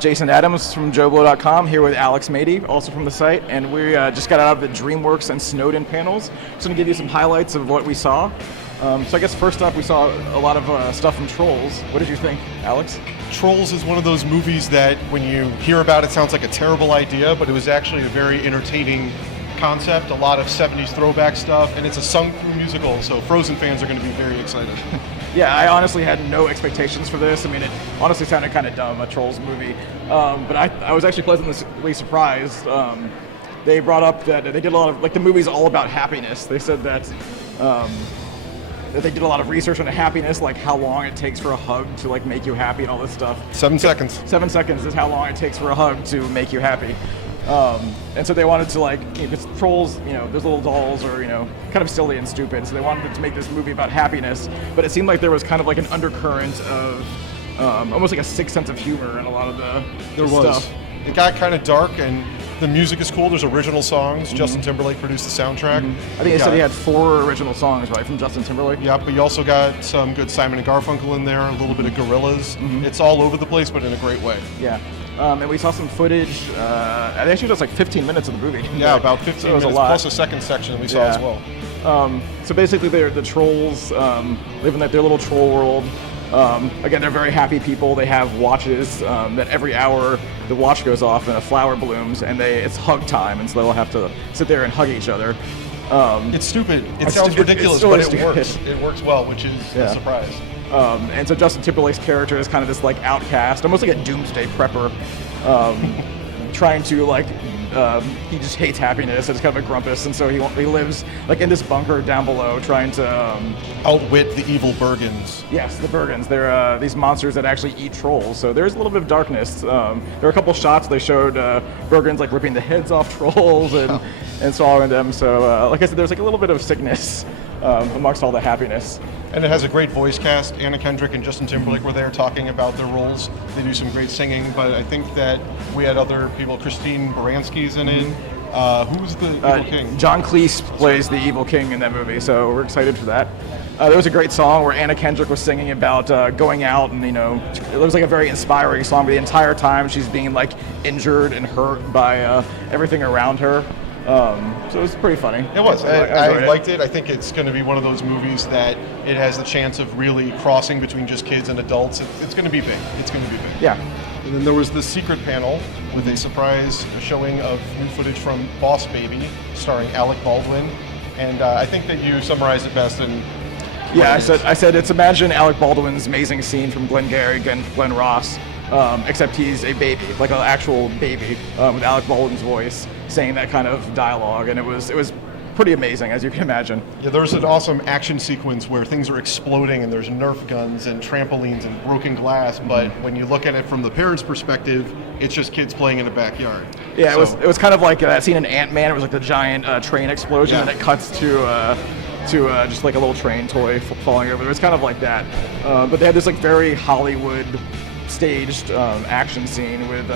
Jason Adams from JoBlo.com, here with Alex Mady, also from the site, and we just got out of the Dreamworks and Snowden panels. Just going to give you some highlights of what we saw. So I guess first up, we saw a lot of stuff from Trolls. What did you think, Alex? Trolls is one of those movies that when you hear about it sounds like a terrible idea, but it was actually a very entertaining concept, a lot of 70s throwback stuff, and it's a sung-through musical, so Frozen fans are going to be very excited. Yeah, I honestly had no expectations for this. I mean, it honestly sounded kind of dumb, a Trolls movie. But I was actually pleasantly surprised. They brought up that they did a lot of, like, the movie's all about happiness. They said that they did a lot of research on happiness, like how long it takes for a hug to, like, make you happy and all this stuff. 7 seconds. 7 seconds is how long it takes for a hug to make you happy. And so they wanted to, like, because Trolls, those little dolls are, kind of silly and stupid. So they wanted to make this movie about happiness, but it seemed like there was kind of like an undercurrent of almost like a sick sense of humor in a lot of the stuff. It got kind of dark, and the music is cool. There's original songs. Mm-hmm. Justin Timberlake produced the soundtrack. Mm-hmm. I think they said he had 4 original songs, right, from Justin Timberlake? Yeah, but you also got some good Simon and Garfunkel in there, a little bit of Gorillaz. Mm-hmm. It's all over the place, but in a great way. Yeah. And we saw some footage. They actually just like 15 minutes of the movie. Yeah, about 15 minutes, plus a second section that we saw as well. So basically, they're the trolls live in their little troll world. Again, they're very happy people. They have watches that every hour the watch goes off and a flower blooms, and it's hug time, and so they'll have to sit there and hug each other. It's stupid. It sounds ridiculous, but it works. It works well, which is a surprise. And so Justin Timberlake's character is kind of this, like, outcast, almost like a doomsday prepper, trying to, like, he just hates happiness, and it's kind of a grumpus, and so he lives, like, in this bunker down below trying to outwit the evil Bergens. Yes, the Bergens. They're these monsters that actually eat trolls, so there's a little bit of darkness. There are a couple shots they showed Bergens, like, ripping the heads off trolls and swallowing them, so like I said, there's, like, a little bit of sickness amongst all the happiness. And it has a great voice cast. Anna Kendrick and Justin Timberlake were there talking about their roles. They do some great singing, but I think that we had other people. Christine Baranski's in it. Who's the evil king? John Cleese plays the evil king in that movie, so we're excited for that. There was a great song where Anna Kendrick was singing about going out, and it was like a very inspiring song, but the entire time she's being, like, injured and hurt by everything around her. So it was pretty funny. It was. I liked it. I think it's going to be one of those movies that it has the chance of really crossing between just kids and adults. It's going to be big. It's going to be big. Yeah. And then there was the secret panel with a surprise showing of new footage from Boss Baby, starring Alec Baldwin. And I think that you summarized it best in... Yeah, I said it's imagine Alec Baldwin's amazing scene from Glengarry, Glenn Ross, except he's a baby, like an actual baby, with Alec Baldwin's voice, saying that kind of dialogue, and it was pretty amazing, as you can imagine. Yeah, there's an awesome action sequence where things are exploding and there's Nerf guns and trampolines and broken glass, but when you look at it from the parents' perspective, it's just kids playing in a backyard. Yeah, so it was kind of like that scene in Ant-Man. It was like the giant train explosion, and it cuts to just like a little train toy falling over. It was kind of like that, but they had this, like, very Hollywood staged action scene with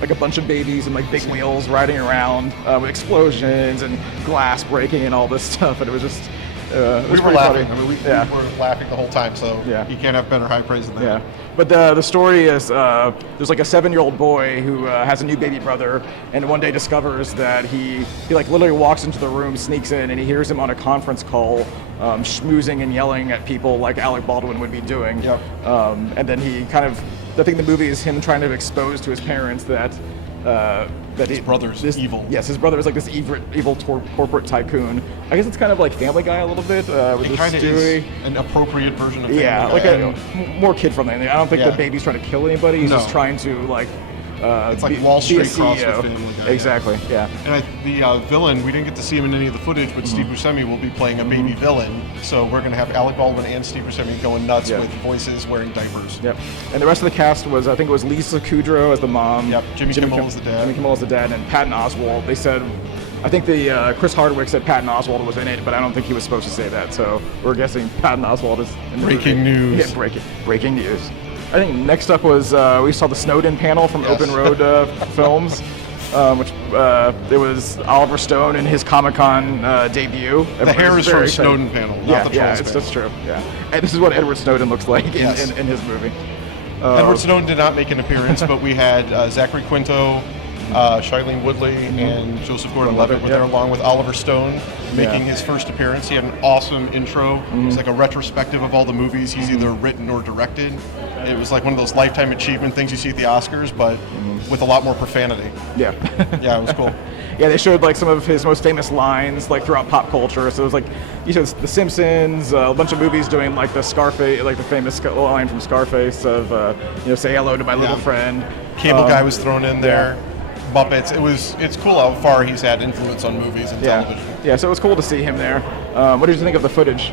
like a bunch of babies and, like, big wheels riding around with explosions and glass breaking and all this stuff, and it was just we were laughing. Funny. I mean, we were laughing the whole time, so you can't have better high praise than that. Yeah, but the story is there's, like, a 7-year-old boy who has a new baby brother, and one day discovers that he like literally walks into the room, sneaks in, and he hears him on a conference call schmoozing and yelling at people like Alec Baldwin would be doing. Yep. And then he kind of, I think the movie is him trying to expose to his parents that his brother's evil. Yes, his brother is like this evil corporate tycoon. I guess it's kind of like Family Guy a little bit. With it kind of is an appropriate version of Family Guy. Yeah, like a more kid-friendly. I don't think the baby's trying to kill anybody. He's just trying to, like, it's like Wall Street cross with Family Guy. Exactly, yeah. And the villain, we didn't get to see him in any of the footage, but Steve Buscemi will be playing a baby villain. So we're going to have Alec Baldwin and Steve Buscemi going nuts with voices, wearing diapers. Yep. And the rest of the cast was, I think it was Lisa Kudrow as the mom. Yep. Jimmy Kimmel as the dad. Jimmy Kimmel as the dad, and Patton Oswalt. They said, I think the Chris Hardwick said Patton Oswalt was in it, but I don't think he was supposed to say that. So we're guessing Patton Oswalt is in the Breaking movie. news. Yeah, breaking news. I think next up was we saw the Snowden panel from Open Road Films, which it was Oliver Stone in his Comic-Con debut. The hair is from Snowden panel, not the Trolls panel. That's true. Yeah, and this is what Edward Snowden looks like in his movie. Edward Snowden did not make an appearance, but we had Zachary Quinto, Shailene Woodley, and Joseph Gordon-Levitt were there, along with Oliver Stone making his first appearance. He had an awesome intro. It's like a retrospective of all the movies he's either written or directed. It was like one of those lifetime achievement things you see at the Oscars, but with a lot more profanity. Yeah. Yeah, it was cool. Yeah, they showed like some of his most famous lines like throughout pop culture. So it was like, you know, The Simpsons, a bunch of movies doing like the Scarface, like the famous line from Scarface of, you know, say hello to my little friend. Cable Guy was thrown in there. Muppets. It's cool how far he's had influence on movies and television. Yeah, so it was cool to see him there. What did you think of the footage?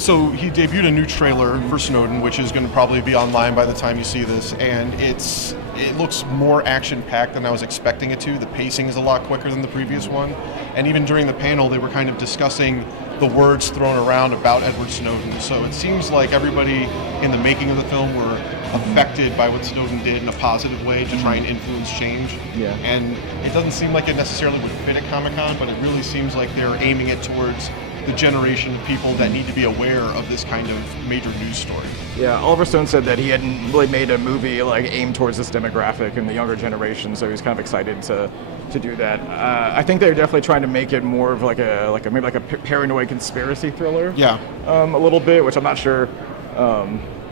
So he debuted a new trailer for Snowden, which is going to probably be online by the time you see this, and it looks more action-packed than I was expecting it to. The pacing is a lot quicker than the previous one, and even during the panel, they were kind of discussing the words thrown around about Edward Snowden. So it seems like everybody in the making of the film were affected by what Snowden did in a positive way to try and influence change. Yeah. And it doesn't seem like it necessarily would fit at Comic-Con, but it really seems like they're aiming it towards the generation of people that need to be aware of this kind of major news story. Yeah, Oliver Stone said that he hadn't really made a movie like aimed towards this demographic and the younger generation, so he was kind of excited to do that. I think they're definitely trying to make it more of like maybe a paranoid conspiracy thriller. Yeah. A little bit, which I'm not sure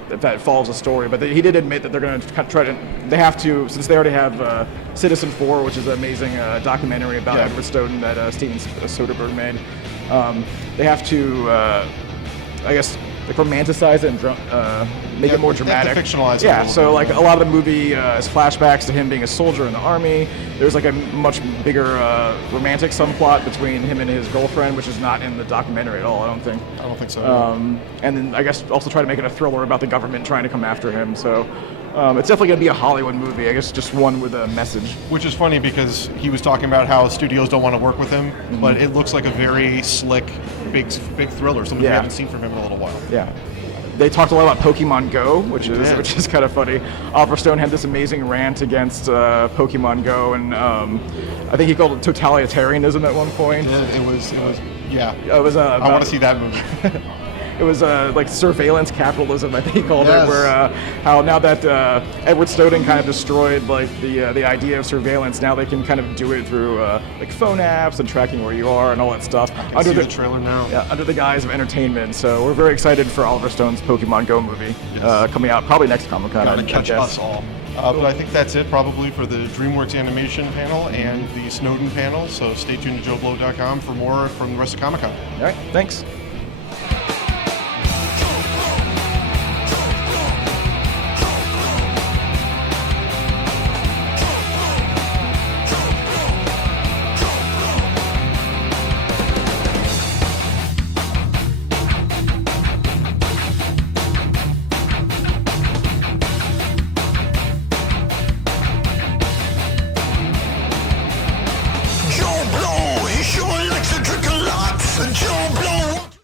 if that follows the story, but he did admit that they're going to try to. They have to, since they already have Citizen 4, which is an amazing documentary about Edward Snowden that Steven Soderbergh made. They have to, I guess, like romanticize it and make it more dramatic. They have to fictionalize it. Yeah, so like a lot of the movie is flashbacks to him being a soldier in the army. There's like a much bigger romantic subplot between him and his girlfriend, which is not in the documentary at all, I don't think. I don't think so. And then I guess also try to make it a thriller about the government trying to come after him. So it's definitely going to be a Hollywood movie, I guess, just one with a message. Which is funny because he was talking about how studios don't want to work with him, but it looks like a very slick, big thriller, something we haven't seen from him in a little while. Yeah. They talked a lot about Pokemon Go, which is kind of funny. Oliver Stone had this amazing rant against Pokemon Go, and I think he called it totalitarianism at one point. It was It was. I want to see that movie. It was like surveillance capitalism, I think he called it, where how now that Edward Snowden kind of destroyed like the idea of surveillance, now they can kind of do it through like phone apps and tracking where you are and all that stuff. I see the trailer now. Yeah, under the guise of entertainment. So we're very excited for Oliver Stone's Pokemon Go movie coming out probably next Comic-Con. Gotta catch us all. But I think that's it probably for the Dreamworks animation panel and the Snowden panel. So stay tuned to JoeBlow.com for more from the rest of Comic-Con. All right, thanks.